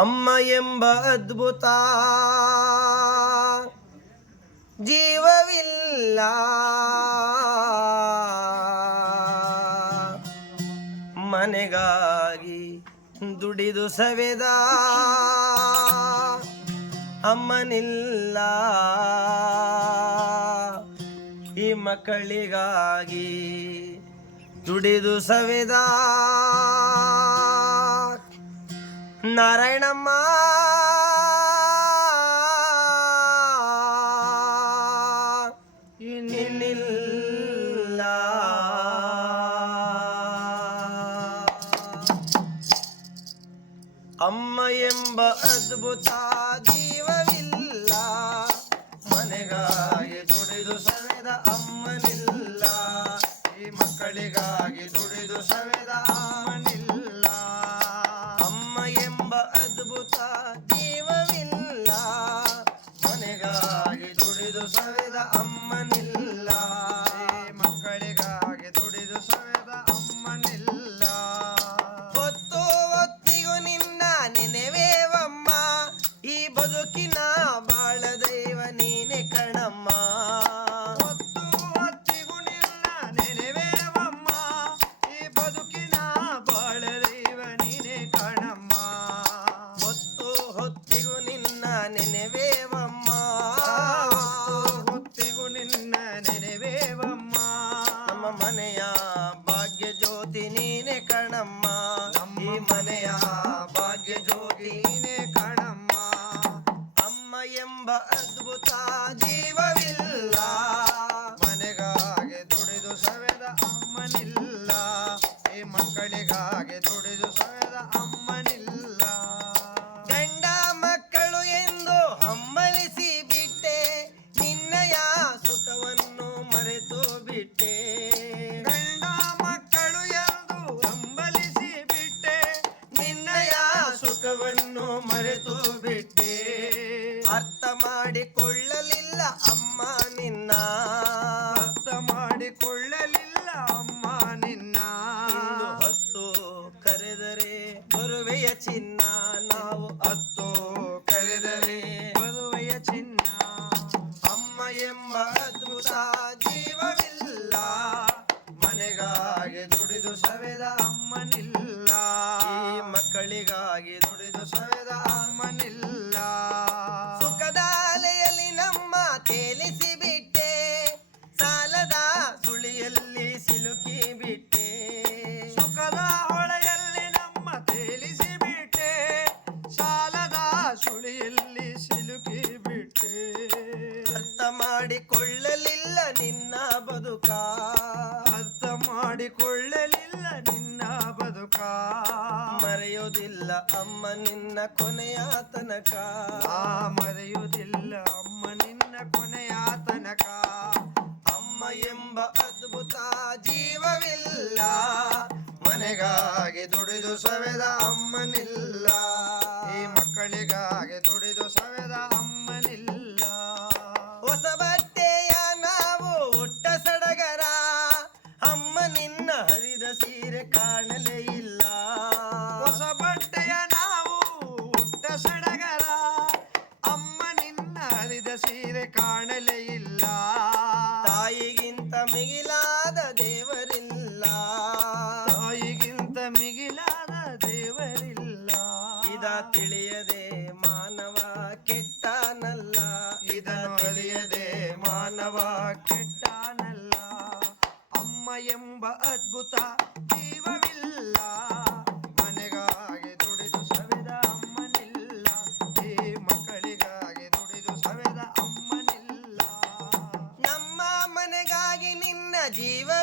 ಅಮ್ಮ ಎಂಬ ಅದ್ಭುತ ಜೀವವಿಲ್ಲ, ಮನೆಗಾಗಿ ದುಡಿದು ಸವೆದ ಅಮ್ಮನಿಲ್ಲ. ಈ ಮಕ್ಕಳಿಗಾಗಿ ದುಡಿದು ಸವೆದ ನಾರಾಯಣಮ್ಮ ಇನ್ನಿಲ್ಲ. ಅಮ್ಮ ಎಂಬ ಅದ್ಭುತ ಜೀವವಿಲ್ಲ, ಮನೆಗಾಗಿ ದುಡಿದು ಸವೆದ ಅಮ್ಮನಿಲ್ಲ. ಈ ಮಕ್ಕಳಿಗಾಗಿ ದುಡಿದು ಸವೆದ ಅಮ್ಮನಿಲ್ಲ. ಅಮ್ಮ ಎಂಬ ಅದ್ಭುತ ಜೀವವಿಲ್ಲ, ಮನೆಗಾಗಿ ದುಡಿದು ಸವೆದ ಅಮ್ಮನಿಲ್ಲ. ಈ ಮಕ್ಕಳಿಗಾಗಿ ದುಡಿದು ಸವೆದ ಅಮ್ಮನಿಲ್ಲ. ಹೊತ್ತು ಹೊತ್ತಿಗೂ ನಿನ್ನ ನೆನೆವೇವಮ್ಮ, ಈ ಬದುಕಿನ ಬಾಳ ದೈವ ನೀನೆ ಕಣಮ್ಮ. ಹೊತ್ತು ಹೊತ್ತಿಗೂ ನಿನ್ನ ನೆನೆವೇವಮ್ಮ, ಈ ಬದುಕಿನ ಬಾಳ ದೈವ ನೀನೆ ಕಣಮ್ಮ. ಹೊತ್ತು ಹೊತ್ತಿಗೂ ನಿನ್ನ ನೆನೆವೇವಮ್ಮ, ಹೊತ್ತಿಗೂ ನಿನ್ನ ನೆನೆವೇವಮ್ಮ. ನಮ್ಮ ಮನೆಯ ಭಾಗ್ಯ ಜ್ಯೋತಿ ನೀನೆ ಕಣಮ್ಮ. ನಮ್ಮ ಮನೆಯ ಭಾಗ್ಯ ಜ್ಯೋತಿ ನೀನೆ ಕಣಮ್ಮ. ಅಮ್ಮ ಎಂಬ ಅದ್ಭುತ ಜೀವವಿಲ್ಲ, ಮನೆಗಾಗಿ ದುಡಿದು ಸವೆದ ಅಮ್ಮನಿಲ್ಲ. ಈ ಮಕ್ಕಳಿಗಾಗಿ ದುಡಿದು ಸವೆದ ಅಮ್ಮನಿಲ್ಲ. ಗಂಡ ಮಕ್ಕಳು ಎಂದು ಹಂಬಲಿಸಿ ಬಿಟ್ಟೆ, ನಿನ್ನಯ ಸುಖವನ್ನು ಮರೆತು ಬಿಟ್ಟೆ. ಗಂಡ ಮಕ್ಕಳು ಎಂದು ಹಂಬಲಿಸಿ ಬಿಟ್ಟೆ, ನಿನ್ನಯ ಸುಖವನ್ನು ಮರೆತು ಬಿಟ್ಟೆ. ಅರ್ಥ ಮಾಡಿಕೊಳ್ಳಲಿಲ್ಲ ಅಮ್ಮ ನಿನ್ನ, ಅರ್ಥ ಮಾಡಿಕೊಳ್ಳಲಿಲ್ಲ ಅಮ್ಮ ನಿನ್ನ. ಇಂದು ಹೊತ್ತು ಕರೆದರೆ ಬರುವೆಯ ಚಿನ್ನ, ನಾವು ಹತ್ತು ಕರೆದರೆ ಬರುವೆಯ ಚಿನ್ನ. ಅಮ್ಮ ಎಂಬ ಅದ್ಭುತ ಜೀವವಿಲ್ಲ, ಮನೆಗಾಗಿ ದುಡಿದು ಸವೆದ ಅಮ್ಮನಿಲ್ಲ. ಈ ಮಕ್ಕಳಿಗಾಗಿ ದುಡಿದು ಸವೆದ ಅಮ್ಮನಿಲ್ಲ. ಸುಖದ ಅಲೆಯಲ್ಲಿ ನಮ್ಮ ತೇಲಿಸಿ ಬಿಟ್ಟೆ, ಸಾಲದ ಸುಳಿಯಲ್ಲಿ ಸಿಲುಕಿ ಬಿಟ್ಟೆ. ಸುಖದ ಹೊಳೆಯಲ್ಲಿ ನಮ್ಮ ತೇಲಿಸಿ ಬಿಟ್ಟೆ, ಸಾಲದ ಸುಳಿಯಲ್ಲಿ ಸಿಲುಕಿ ಬಿಟ್ಟೆ. ಅರ್ಥ ಮಾಡಿಕೊಳ್ಳಲಿಲ್ಲ ನಿನ್ನ ಬದುಕ, ಅರ್ಥ ಮಾಡಿಕೊಳ್ಳಲಿಲ್ಲ ನಿನ್ನ ಬದುಕ. ಮರೆಯೋದಿಲ್ಲ ಅಮ್ಮ ನಿನ್ನ ಕೊನೆಯ ತನಕ, ಮರೆಯುವುದಿಲ್ಲ ಅಮ್ಮ ನಿನ್ನ ಕೊನೆಯ ತನಕ. ಅಮ್ಮ ಎಂಬ ಅದ್ಭುತ ಜೀವವಿಲ್ಲ, ಮನೆಗಾಗಿ ದುಡಿದು ಸವೆದ ಅಮ್ಮನಿಲ್ಲ. ಈ ಮಕ್ಕಳಿಗಾಗಿ ದುಡಿದು ಸವೆದ ಅಮ್ಮನಿಲ್ಲ. ಹೊಸ ಬಟ್ಟೆಯ ನಾವು ಉಟ್ಟ ಸಡಗರ, ಅಮ್ಮ ನಿನ್ನ ಹರಿದ ಸೀರೆ ಕಾಣಲೇ ಇಲ್ಲ. ಹೊಸ ಬಟ್ಟೆಯ ನಾವು ಉಟ್ಟ ಸಡಗರ, ಅಮ್ಮ ನಿನ್ನ ಹರಿದ ಸೀರೆ ಕಾಣಲೇ ಇಲ್ಲ. ತಾಯಿಗಿಂತ ಮಿಗಿಲಾದ ದೇವರಿಲ್ಲ, ತಾಯಿಗಿಂತ ಮಿಗಿಲಾದ ದೇವರಿಲ್ಲ. ಇದ ತಿಳಿಯದೆ ಮಾನವ ಕೆಟ್ಟನಲ್ಲ, ಇದನ್ನು ಅರಿಯದೆ ಮಾನವ ಕೆಟ್ಟನಲ್ಲ. ಅಮ್ಮ ಎಂಬ ಅದ್ಭುತ ಜೀವವಿಲ್ಲ, ಮನೆಗಾಗಿ ದುಡಿದು ಸವೆದ ಅಮ್ಮನಿಲ್ಲ. ಈ ಮಕ್ಕಳಿಗಾಗಿ ದುಡಿದು ಸವೆದ ಅಮ್ಮನಿಲ್ಲ. ನಮ್ಮ ಮನೆಗಾಗಿ ನಿನ್ನ ಜೀವವಿಲ್ಲ.